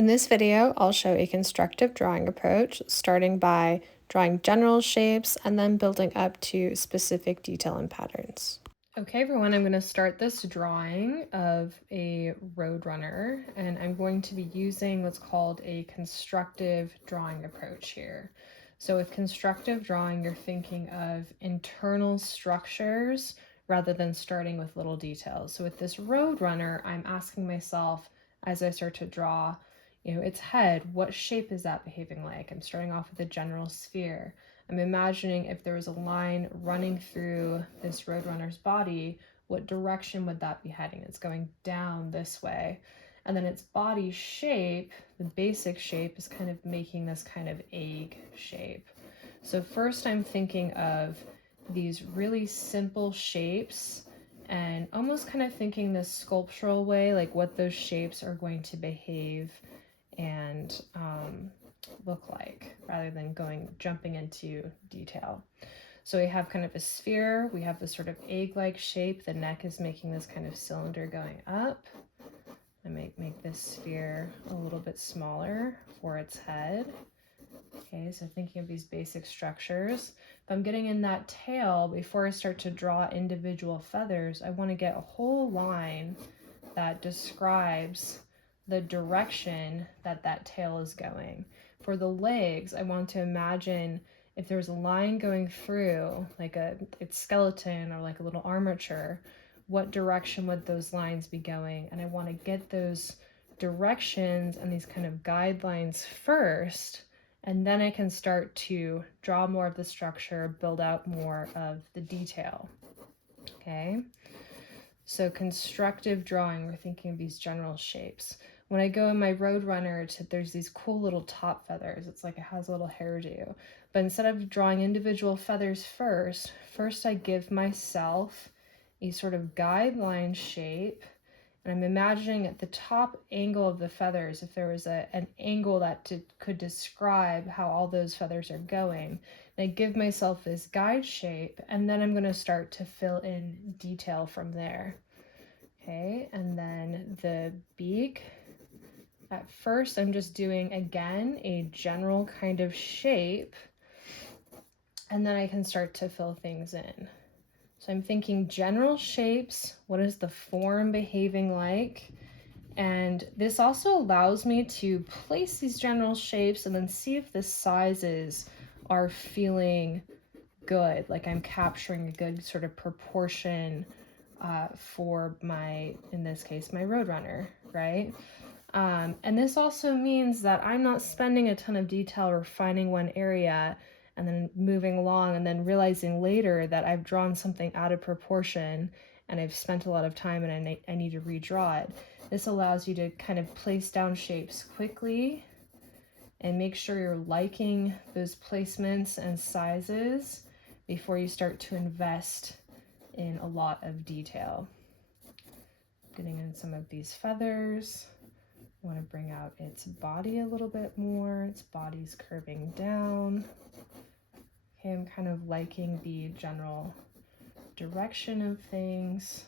In this video, I'll show a constructive drawing approach, starting by drawing general shapes and then building up to specific detail and patterns. Okay, everyone, I'm going to start this drawing of a roadrunner, and I'm going to be using what's called a constructive drawing approach here. So with constructive drawing, you're thinking of internal structures rather than starting with little details. So with this roadrunner, I'm asking myself as I start to draw, its head, what shape is that behaving like? I'm starting off with a general sphere. I'm imagining if there was a line running through this roadrunner's body, what direction would that be heading? It's going down this way. And then its body shape, the basic shape, is kind of making this kind of egg shape. So first I'm thinking of these really simple shapes and almost kind of thinking this sculptural way, like what those shapes are going to behave and look like, rather than jumping into detail. So we have kind of a sphere, we have this sort of egg-like shape, the neck is making this kind of cylinder going up. I might make this sphere a little bit smaller for its head. Okay, so thinking of these basic structures. If I'm getting in that tail, before I start to draw individual feathers, I want to get a whole line that describes the direction that that tail is going. For the legs, I want to imagine if there's a line going through, like its skeleton or like a little armature, what direction would those lines be going? And I want to get those directions and these kind of guidelines first, and then I can start to draw more of the structure, build out more of the detail. Okay. So constructive drawing, we're thinking of these general shapes. When I go in my roadrunner, there's these cool little top feathers. It's like it has a little hairdo. But instead of drawing individual feathers first I give myself a sort of guideline shape. And I'm imagining at the top angle of the feathers, if there was an angle that could describe how all those feathers are going. And I give myself this guide shape, and then I'm going to start to fill in detail from there. Okay, and then the beak. At first, I'm just doing, again, a general kind of shape, and then I can start to fill things in. So I'm thinking general shapes, what is the form behaving like? And this also allows me to place these general shapes and then see if the sizes are feeling good, like I'm capturing a good sort of proportion for my, in this case, my roadrunner, right? And this also means that I'm not spending a ton of detail refining one area and then moving along and then realizing later that I've drawn something out of proportion and I've spent a lot of time and I need to redraw it. This allows you to kind of place down shapes quickly and make sure you're liking those placements and sizes before you start to invest in a lot of detail. Getting in some of these feathers. I want to bring out its body a little bit more. Its body's curving down. Okay, I'm kind of liking the general direction of things.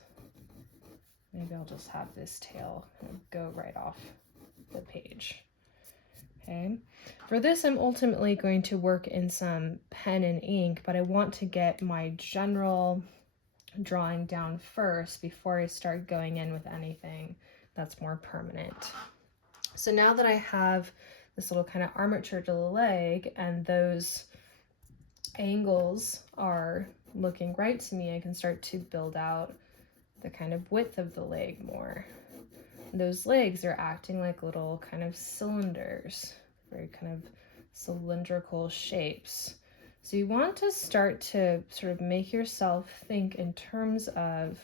Maybe I'll just have this tail kind of go right off the page. Okay, for this I'm ultimately going to work in some pen and ink, but I want to get my general drawing down first before I start going in with anything that's more permanent. So now that I have this little kind of armature to the leg and those angles are looking right to me, I can start to build out the kind of width of the leg more. Those legs are acting like little kind of cylinders, very kind of cylindrical shapes. So you want to start to sort of make yourself think in terms of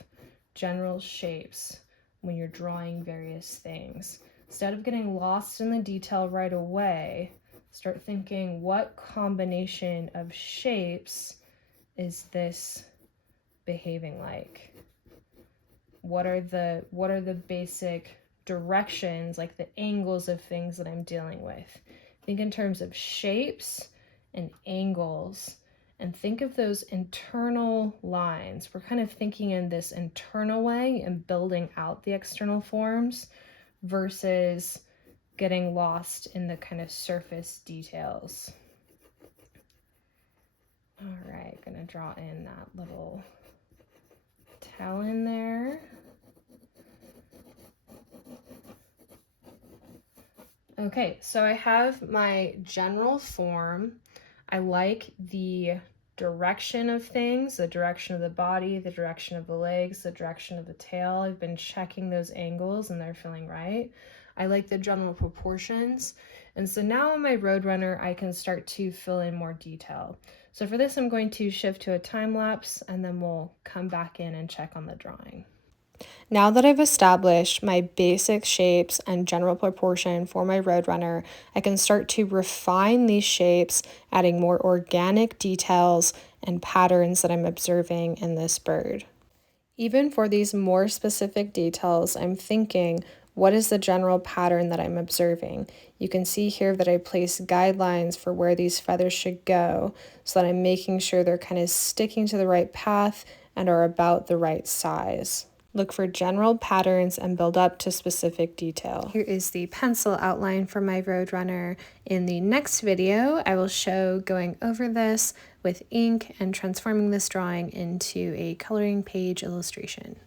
general shapes when you're drawing various things. Instead of getting lost in the detail right away, start thinking, what combination of shapes is this behaving like? What are the basic directions, like the angles of things that I'm dealing with? Think in terms of shapes and angles, and think of those internal lines. We're kind of thinking in this internal way and building out the external forms versus getting lost in the kind of surface details. All right, gonna draw in that little talon there. Okay, so I have my general form. I like the direction of things, the direction of the body, the direction of the legs, the direction of the tail. I've been checking those angles and they're feeling right. I like the general proportions. And so now on my Roadrunner, I can start to fill in more detail. So for this, I'm going to shift to a time lapse and then we'll come back in and check on the drawing. Now that I've established my basic shapes and general proportion for my Roadrunner, I can start to refine these shapes, adding more organic details and patterns that I'm observing in this bird. Even for these more specific details, I'm thinking, what is the general pattern that I'm observing? You can see here that I place guidelines for where these feathers should go so that I'm making sure they're kind of sticking to the right path and are about the right size. Look for general patterns and build up to specific detail. Here is the pencil outline for my Roadrunner. In the next video, I will show going over this with ink and transforming this drawing into a coloring page illustration.